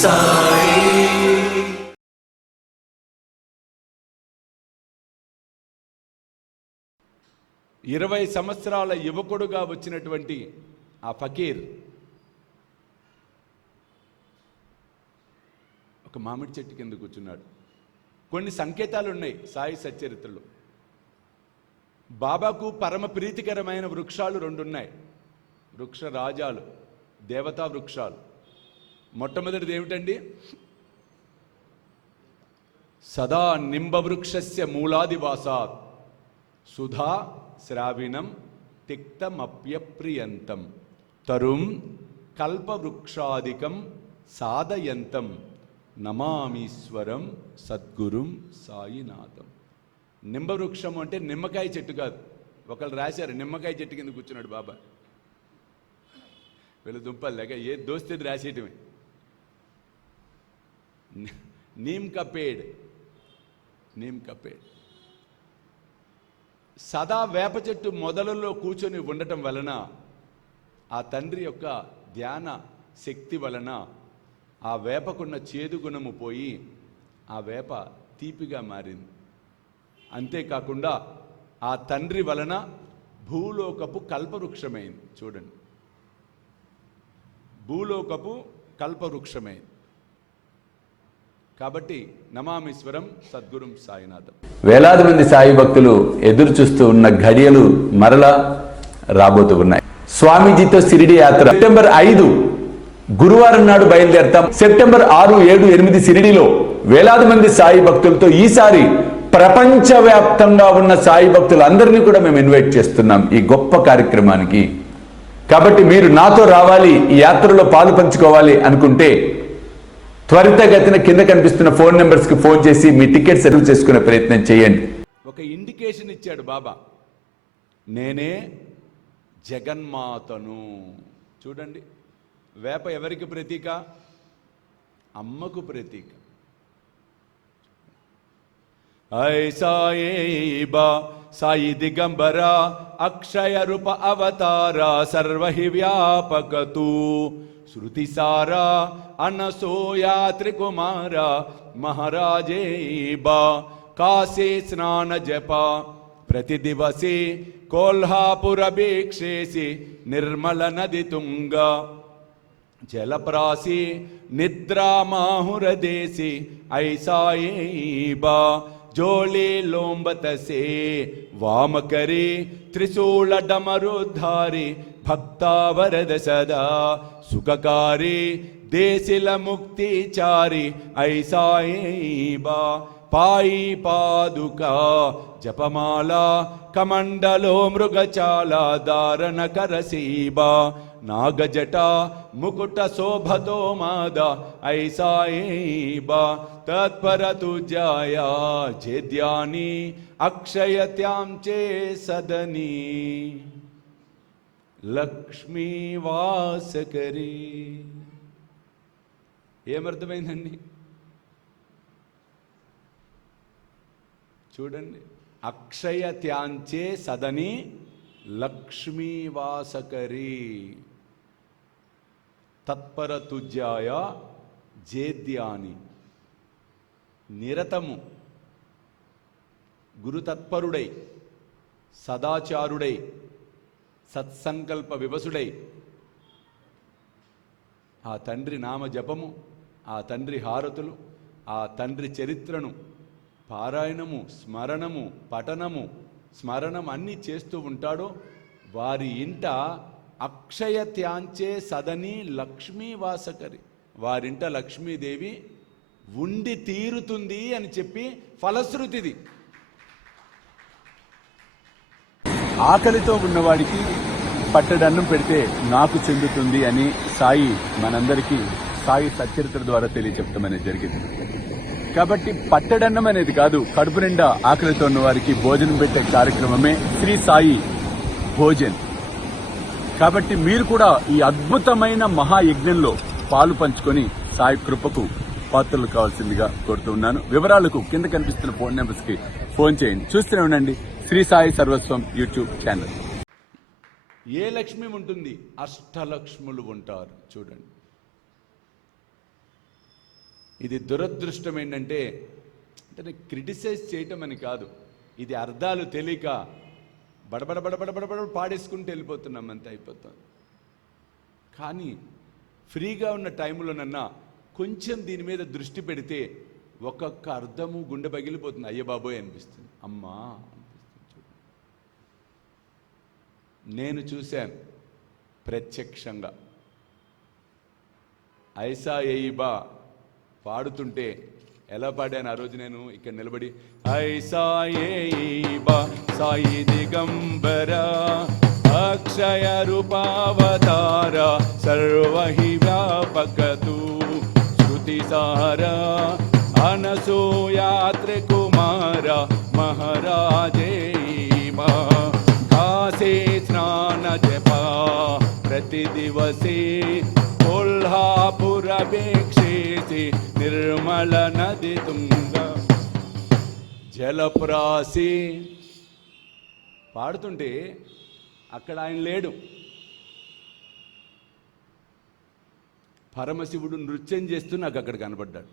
సాయి 20 సంవత్సరాల యువకుడుగా వచ్చినటువంటి ఆ ఫకీర్ ఒక మామిడి చెట్టు కింద కూర్చున్నాడు. కొన్ని సంకేతాలు ఉన్నాయి సాయి సచ్చరిత్రలో. బాబాకు పరమ ప్రీతికరమైన వృక్షాలు 2 ఉన్నాయి, వృక్ష రాజాలు, దేవతా వృక్షాలు. మొట్టమొదటిది ఏమిటండి? సదా నింబవృక్షస్య మూలాదివాసాత్ సుధా శ్రావిణం తిక్తమప్యప్రియంతం తరుం కల్పవృక్షాదికం సాధయంతం నమామీశ్వరం సద్గురుం సాయినాథం. నింబవృక్షం అంటే నిమ్మకాయ చెట్టు కాదు. ఒకళ్ళు రాశారు నిమ్మకాయ చెట్టు కింద కూర్చున్నాడు బాబా. వీళ్ళ దుంపలు లేక ఏ దోస్తేది రాసేయటమే. నీమ్ కా పేడ్, నీమ్ కా పేడ్. సదా వేప చెట్టు మొదలలో కూర్చొని ఉండటం వలన ఆ తండ్రి యొక్క ధ్యాన శక్తి వలన ఆ వేపకున్న చేదు గుణము పోయి ఆ వేప తీపిగా మారింది. అంతేకాకుండా ఆ తండ్రి వలన భూలోకపు కల్పవృక్షమైంది. చూడండి, భూలోకపు కల్పవృక్షమైంది. కాబట్టి నమామీశ్వరం సద్గురుం సాయినాథం. వేలాది మంది సాయి భక్తులు ఎదురు చూస్తూ ఉన్న ఘడియలు మరలా రాబోతూ ఉన్నాయి. స్వామీజీతో షిరిడి యాత్ర సెప్టెంబర్ 5 గురువారం నాడు బయలుదేరతాం. సెప్టెంబర్ 6, 7, 8 షిరిడిలో వేలాది మంది సాయి భక్తులతో ఈసారి ప్రపంచవ్యాప్తంగా ఉన్న సాయి భక్తులందరినీ కూడా మేము ఇన్వైట్ చేస్తున్నాం ఈ గొప్ప కార్యక్రమానికి. కాబట్టి మీరు నాతో రావాలి, ఈ యాత్రలో పాలు పంచుకోవాలి అనుకుంటే త్వరితగతిన కింద కనిపిస్తున్న ఫోన్ నెంబర్స్కి ఫోన్ చేసి మీ టికెట్ రిజర్వ్ చేసుకునే ప్రయత్నం చేయండి. ఒక ఇండికేషన్ ఇచ్చాడు బాబా, నేనే జగన్మాతను. చూడండి, వేప ఎవరికి ప్రతీక? అమ్మకు ప్రతీక. ఐ సాయేబా సాయి దిగంబర అక్షయ రూప అవతార సర్వహి వ్యాపకతు శృతిసారా అనసోయాత్రికుమార మహారాజేబా కాశీ స్నాన జప ప్రతి దివసే కోల్హాపురభిక్షేసి నిర్మల నది తుంగ జలప్రాసి నిద్రామాహురదేశి ఐసాయేబా జోళి లోంబతసే వామకరి త్రిశూల డమరుద్ధారి భక్తావరద సదా సుఖకారి దేశిల ముక్తిచారి ఐసాయేబా పాయి పాదుకా జపమాల కమండలో మృగచాల దారణ కరసీబా నాగజట ముకుట శోభతో మాద ఐసాయేబా తత్పర తుజాయా చేద్యాని అక్షయత్యాం చే సదనీ లక్ష్మీ వాసకరి. ఏమర్థమైందండి? చూడండి, అక్షయ త్యాంచే సదని లక్ష్మీవాసకరి తత్పర తుజ్యాయ జేద్యాని. నిరతము గురుతత్పరుడై సదాచారుడై సత్సంకల్ప వివసుడై ఆ తండ్రి నామ జపము, ఆ తండ్రి హారతులు, ఆ తండ్రి చరిత్రను పారాయణము, స్మరణము, పఠనము, స్మరణం అన్నీ చేస్తూ ఉంటాడో వారి ఇంట అక్షయ త్యాంచే సదని లక్ష్మీ వాసకరి. వారింట లక్ష్మీదేవి ఉండి తీరుతుంది అని చెప్పి ఫలశ్రుతిది. ఆకలితో ఉన్నవాడికి పట్టడన్నం పెడితే నాకు చెందుతుంది అని సాయి మనందరికీ సాయి సచ్చరిత్ర ద్వారా తెలియచెప్పడం అనేది జరిగింది. కాబట్టి పట్టడన్నం అనేది కాదు, కడుపు నిండా ఆకలితో ఉన్న వారికి భోజనం పెట్టే కార్యక్రమమే శ్రీ సాయి భోజన్. కాబట్టి మీరు కూడా ఈ అద్భుతమైన మహాయజ్ఞంలో పాలు పంచుకొని సాయి కృపకు పాత్రలు కావాల్సిందిగా కోరుతున్నాను. వివరాలకు కింద కనిపిస్తున్న ఫోన్ నెంబర్స్ కి ఫోన్ చేయండి. చూస్తూనే ఉండండి శ్రీ సాయి సర్వస్వం యూట్యూబ్ ఛానల్. ఏ లక్ష్మి ఉంటుంది? అష్టలక్ష్ములు ఉంటారు. చూడండి, ఇది దురదృష్టం ఏంటంటే అంటే క్రిటిసైజ్ చేయటం అని కాదు, ఇది అర్థాలు తెలియక బడబడ పాడేసుకుంటూ వెళ్ళిపోతున్నాం, అంతే అయిపోతుంది. కానీ ఫ్రీగా ఉన్న టైంలోనన్నా కొంచెం దీని మీద దృష్టి పెడితే ఒక్కొక్క అర్థము గుండె పగిలిపోతుంది. అయ్య బాబోయ్ అనిపిస్తుంది, అమ్మా అనిపిస్తుంది. నేను చూశాను ప్రత్యక్షంగా. ఐసా ఏయిబా పాడుతుంటే ఎలా పాడాను ఆ రోజు నేను ఇక్కడ నిలబడి, ఐసా ఏయిబా సాయి దిగంబర అక్షయ రూపావతార సర్వహి వ్యాపకతు శృతి సార అనసూయాత్రి కుమార మహారాజేమా కాశే స్నాన జపా ప్రతి దివసే కొల్హాపురపేక్షేసి నిర్మల నది తుంగ జలప్రాసి పాడుతుంటే అక్కడ ఆయన లేడు. పరమశివుడు నృత్యం చేస్తూ నాకు అక్కడ కనబడ్డాడు.